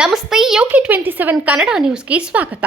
ನಮಸ್ತೆ, ಯೋಕೆ twenty seven Kannada ನ್ಯೂಸ್ಗೆ ಸ್ವಾಗತ.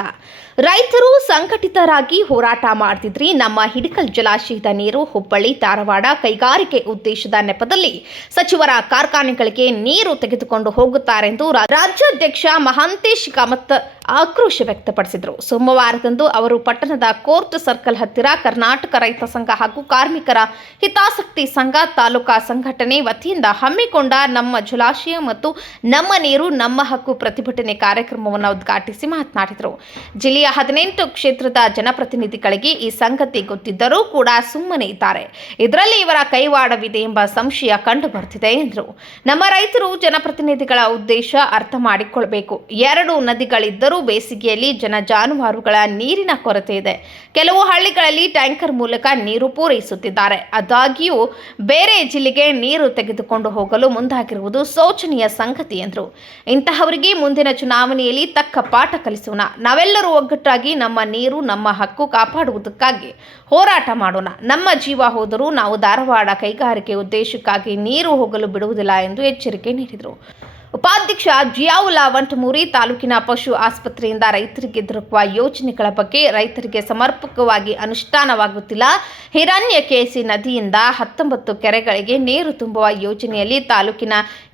ರೈತರು ಸಂಘಟಿತರಾಗಿ ಹೋರಾಟ ಮಾಡ್ತಿದ್ರಿ, ನಮ್ಮ ಹಿಡಕಲ್ ಜಲಾಶಯದ ನೀರು ಹುಬ್ಬಳ್ಳಿ, ಧಾರವಾಡ ಕೈಗಾರಿಕೆ ಉದ್ದೇಶದ ನೆಪದಲ್ಲಿ ಸಚಿವರ ಕಾರ್ಖಾನೆಗಳಿಗೆ ನೀರು ತೆಗೆದುಕೊಂಡು ಹೋಗುತ್ತಾರೆಂದು ರಾಜ್ಯಾಧ್ಯಕ್ಷ ಮಹಾಂತೇಶ್ ಕಾಮತ್ ಆಕ್ರೋಶ ವ್ಯಕ್ತಪಡಿಸಿದರು. ಸೋಮವಾರದಂದು ಅವರು ಪಟ್ಟಣದ ಕೋರ್ಟ್ ಸರ್ಕಲ್ ಹತ್ತಿರ ಕರ್ನಾಟಕ ರೈತ ಸಂಘ ಹಾಗೂ ಕಾರ್ಮಿಕರ ಹಿತಾಸಕ್ತಿ ಸಂಘ ತಾಲೂಕಾ ಸಂಘಟನೆ ವತಿಯಿಂದ ಹಮ್ಮಿಕೊಂಡ ನಮ್ಮ ಜಲಾಶಯ ಮತ್ತು ನಮ್ಮ ನೀರು, ನಮ್ಮ ಹಕ್ಕು ಪ್ರತಿಭಟನೆ ಕಾರ್ಯಕ್ರಮವನ್ನು ಉದ್ಘಾಟಿಸಿ ಮಾತನಾಡಿದರು. ಜಿಲ್ಲೆಯ ಹದಿನೆಂಟು ಕ್ಷೇತ್ರದ ಜನಪ್ರತಿನಿಧಿಗಳಿಗೆ ಈ ಸಂಗತಿ ಗೊತ್ತಿದ್ದರೂ ಕೂಡ ಸುಮ್ಮನೆ ಇದ್ದಾರೆ. ಇದರಲ್ಲಿ ಇವರ ಕೈವಾಡವಿದೆ ಎಂಬ ಸಂಶಯ ಕಂಡು ಬರ್ತಿದೆ ಎಂದರು. ನಮ್ಮ ರೈತರು ಜನಪ್ರತಿನಿಧಿಗಳ ಉದ್ದೇಶ ಅರ್ಥ ಮಾಡಿಕೊಳ್ಳಬೇಕು ಎರಡು ನದಿಗಳಿದ್ದರೂ ಬೇಸಿಗೆಯಲ್ಲಿ ಜನ ಜಾನುವಾರುಗಳ ನೀರಿನ ಕೊರತೆ ಇದೆ. ಕೆಲವು ಹಳ್ಳಿಗಳಲ್ಲಿ ಟ್ಯಾಂಕರ್ ಮೂಲಕ ನೀರು ಪೂರೈಸುತ್ತಿದ್ದಾರೆ. ಆದಾಗ್ಯೂ, ಬೇರೆ ಜಿಲ್ಲೆಗೆ ನೀರು ತೆಗೆದುಕೊಂಡು ಹೋಗಲು ಮುಂದಾಗಿರುವುದು ಶೋಚನೀಯ ಸಂಗತಿ ಎಂದರು. ಇಂತಹವರಿಗೆ ಮುಂದಿನ ಚುನಾವಣೆಯಲ್ಲಿ ತಕ್ಕ ಪಾಠ ಕಲಿಸೋಣ. ನಾವೆಲ್ಲರೂ ಒಗ್ಗಟ್ಟಾಗಿ ನಮ್ಮ ನೀರು, ನಮ್ಮ ಹಕ್ಕು ಕಾಪಾಡುವುದಕ್ಕಾಗಿ ಹೋರಾಟ ಮಾಡೋಣ. ನಮ್ಮ ಜೀವ ಹೋದರೂ ನಾವು ಧಾರವಾಡ ಕೈಗಾರಿಕೆ ಉದ್ದೇಶಕ್ಕಾಗಿ ನೀರು ಹೋಗಲು ಬಿಡುವುದಿಲ್ಲ ಎಂದು ಎಚ್ಚರಿಕೆ ನೀಡಿದರು. ಉಪಾಧ್ಯಕ್ಷ ಜಿಯಾವುಲ್ಲಾ ವಂಟಮೂರಿ ತಾಲೂಕಿನ ಪಶು ಆಸ್ಪತ್ರೆಯಿಂದ ರೈತರಿಗೆ ದೊರಕುವ ಯೋಜನೆಗಳ ಬಗ್ಗೆ ರೈತರಿಗೆ ಸಮರ್ಪಕವಾಗಿ ಅನುಷ್ಠಾನವಾಗುತ್ತಿಲ್ಲ. ಹಿರಣ್ಯ ಕೆಸಿ ನದಿಯಿಂದ ಹತ್ತೊಂಬತ್ತು ಕೆರೆಗಳಿಗೆ ನೀರು ತುಂಬುವ ಯೋಜನೆಯಲ್ಲಿ ತಾಲೂಕಿನ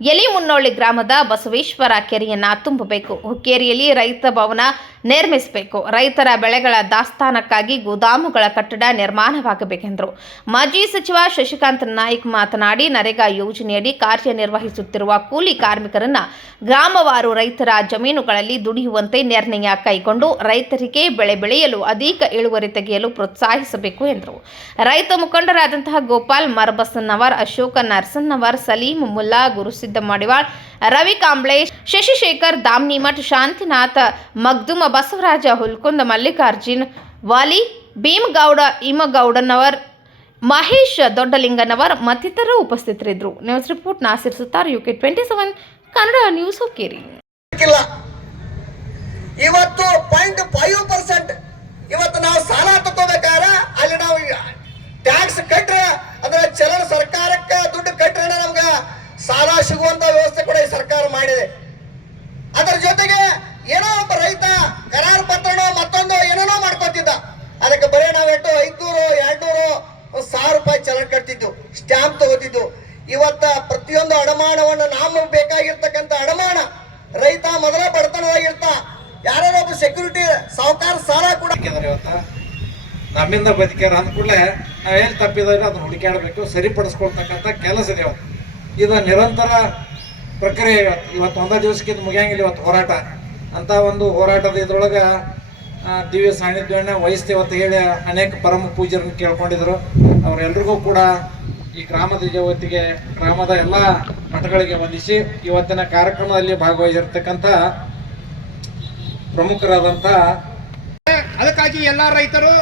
ಯಲಿಮುನ್ನೋಳಿ ಗ್ರಾಮದ ಬಸವೇಶ್ವರ ಕೆರೆಯನ್ನು ತುಂಬಬೇಕು. ಹುಕ್ಕೇರಿಯಲ್ಲಿ ರೈತ ಭವನ ನಿರ್ಮಿಸಬೇಕು. ರೈತರ ಬೆಳೆಗಳ ದಾಸ್ತಾನಕ್ಕಾಗಿ ಗೋದಾಮುಗಳ ಕಟ್ಟಡ ನಿರ್ಮಾಣವಾಗಬೇಕೆಂದರು. ಮಾಜಿ ಸಚಿವ ಶಶಿಕಾಂತ್ ನಾಯ್ಕ್ ಮಾತನಾಡಿ, ನರೇಗಾ ಯೋಜನೆಯಡಿ ಕಾರ್ಯನಿರ್ವಹಿಸುತ್ತಿರುವ ಕೂಲಿ ಕಾರ್ಮಿಕರನ್ನ ಗ್ರಾಮವಾರು ರೈತರ ಜಮೀನುಗಳಲ್ಲಿ ದುಡಿಯುವಂತೆ ನಿರ್ಣಯ ಕೈಗೊಂಡು ರೈತರಿಗೆ ಬೆಳೆ ಬೆಳೆಯಲು ಅಧಿಕ ಇಳುವರಿ ತೆಗೆಯಲು ಪ್ರೋತ್ಸಾಹಿಸಬೇಕು ಎಂದರು. ರೈತ ಮುಖಂಡರಾದಂತಹ ಗೋಪಾಲ್ ಮರಬಸನ್ನವರ್ ಅಶೋಕ ನರಸನ್ನವರ್, ಸಲೀಂ ಮುಲ್ಲಾ, ಗುರುಸಿದ್ದ ಮಾಡಿವಾಳ್, ರವಿ ಕಾಂಬ್ಳೆ, ಶಶಿಶೇಖರ್, ದಾಮ್ನಿಮಠ್, ಶಾಂತಿನಾಥ್, ಮಗ್ದುಮ ಬಸವರಾಜ ಹುಲ್ಕುಂದ ಮಲ್ಲಿಕಾರ್ಜುನ್, ವಾಲಿ ಭೀಮಗೌಡ ಇಮಗೌಡನವರ್ ಮಹೇಶ್ ದೊಡ್ಡಲಿಂಗನವರ್ ಮತ್ತಿತರರು ಉಪಸ್ಥಿತರಿದ್ದರು. News report Nasir U K twenty seven, Kannada news ಇಲ್ಲ ಇವತ್ತು ಪಾಯಿಂಟ್ ಫೈವ್ ಪರ್ಸೆಂಟ್. ಇವತ್ತು ನಾವು ಸಾಲ ತಗೋಬೇಕಾದ್ರೆ ಅಲ್ಲಿ ನಾವು ಟ್ಯಾಕ್ಸ್ ಕಟ್ಟ್ರೆ ಅಂದ್ರೆ ಚಲನ ಸರ್ಕಾರಕ್ಕೆ ದುಡ್ಡು ಕಟ್ಟ್ರೆ ನಮ್ಗೆ ಸಾಲ ಸಿಗುವಂತ ವ್ಯವಸ್ಥೆ ಕೂಡ ಈ ಸರ್ಕಾರ ಮಾಡಿದೆ ಅದರ ಜೊತೆಗೆ ಏನೋ ಒಬ್ಬ ರೈತ ಕರಾರು ಪತ್ರನೋ ಮತ್ತೊಂದು ಏನೇನೋ ಮಾಡ್ಕೊತಿದ್ದ ಅದಕ್ಕೆ ಬರೀ ನಾವು ಎಷ್ಟು ಐದ್ನೂರು ಎರಡ್ನೂರು ಒಂದ್ ಸಾವಿರ ರೂಪಾಯಿ ಚಲನ್ ಕಟ್ತಿದ್ದು ಸ್ಟ್ಯಾಂಪ್ ತಗೋತಿದ್ದು ಇವತ್ತ ಪ್ರತಿಯೊಂದು ಅಡಮಾನವನ್ನು ನಾವು ಬೇಕಾಗಿರ್ತಕ್ಕಂಥ ಅಡಮಾನ. ರೈತ ಮೊದಲ ಬಡತನದಾಗಿರ್ತ. ಯಾರೋ ಒಬ್ಬ ಸೆಕ್ಯೂರಿಟಿ ಸಾಹುಕಾರ ಸಾಲ ಕೂಡ ಇವತ್ತ. ನಮ್ಮಿಂದ ಬದುಕ್ಯಾರ ಅಂದ್ಕೂಡ್ಲೆ ಎಲ್ಲಿ ತಪ್ಪಿದ್ರೆ ಅದನ್ನು ಹುಡುಕಾಡಬೇಕು ಸರಿಪಡಿಸ್ಕೊಳ್ತಕ್ಕಂಥ ಕೆಲಸ ಇದೆ ಇವತ್ತು. ಇದು ನಿರಂತರ ಪ್ರಕ್ರಿಯೆ ಇವತ್ತು. ಇವತ್ತು ಒಂದೇ ದಿವಸಕ್ಕಿಂತ ಮುಗಿಯಂಗಿಲ್ಲ ಇವತ್ತು ಹೋರಾಟ. ಅಂತ ಒಂದು ಹೋರಾಟದ ಇದ್ರೊಳಗೆ ದಿವ್ಯ ಸಾನ್ನಿಧ್ಯವನ್ನ ವಹಿಸ್ತೀವಿ ಅಂತ ಹೇಳಿ ಅನೇಕ ಪರಮ ಪೂಜರನ್ನು ಕೇಳ್ಕೊಂಡಿದ್ರು. ಅವರೆಲ್ರಿಗೂ ಕೂಡ ಈ ಗ್ರಾಮದ ಜೊತೆಗೆ, ಗ್ರಾಮದ ಎಲ್ಲ ಮಠಗಳಿಗೆ ವಂದಿಸಿ ಇವತ್ತಿನ ಕಾರ್ಯಕ್ರಮದಲ್ಲಿ ಭಾಗವಹಿಸಿರ್ತಕ್ಕಂಥ ಪ್ರಮುಖರಾದಂಥ ಅದಕ್ಕಾಗಿ ಎಲ್ಲ ರೈತರು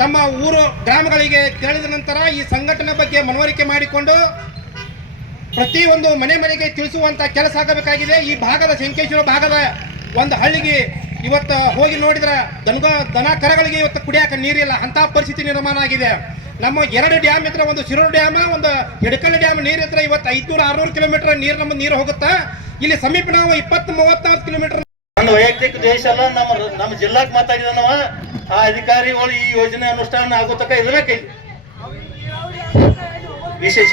ತಮ್ಮ ಊರು, ಗ್ರಾಮಗಳಿಗೆ ತೆರಳಿದ ನಂತರ ಈ ಸಂಘಟನೆ ಬಗ್ಗೆ ಮನವರಿಕೆ ಮಾಡಿಕೊಂಡು ಪ್ರತಿಯೊಂದು ಮನೆ ಮನೆಗೆ ತಿಳಿಸುವಂತ ಕೆಲಸ ಆಗಬೇಕಾಗಿದೆ. ಈ ಭಾಗದ ಶಂಕೇಶ್ವರ ಭಾಗದ ಒಂದು ಹಳ್ಳಿಗೆ ಇವತ್ತು ಹೋಗಿ ನೋಡಿದ್ರೆ ದನಗ ದನ ಕರಗಳಿಗೆ ಇವತ್ತು ಕುಡಿಯಾಕ ನೀರಿಲ್ಲ. ಅಂತ ಪರಿಸ್ಥಿತಿ ನಿರ್ಮಾಣ ಆಗಿದೆ. ನಮ್ಮ ಎರಡು ಡ್ಯಾಮ್ ಇದ್ರೆ ಒಂದು ಶಿರೂರು ಡ್ಯಾಮ್ ಒಂದು ಹಿಡಕಲ್ ಡ್ಯಾಮ್ ನೀರ್ ಇದ್ರೆ ಇವತ್ತು ಐದ್ನೂರ ಆರ್ನೂರು ಕಿಲೋಮೀಟರ್ ನೀರು ನಮ್ಮ ನೀರು ಹೋಗುತ್ತಾ? ಇಲ್ಲಿ ಸಮೀಪ ನಾವು ಇಪ್ಪತ್ತು ಮೂವತ್ತಾರು ಕಿಲೋಮೀಟರ್ ನನ್ನ ವೈಯಕ್ತಿಕ ದೇಶ ಅಲ್ಲ ನಮ್ಮ ನಮ್ಮ ಜಿಲ್ಲಾಕ್ ಮಾತಾಡಿದನವ. ಆ ಅಧಿಕಾರಿಗಳು ಈ ಯೋಜನೆ ಅನುಷ್ಠಾನ ಆಗೋ ತಕ ಇರ್ಬೇಕು ಇಲ್ಲಿ ವಿಶೇಷ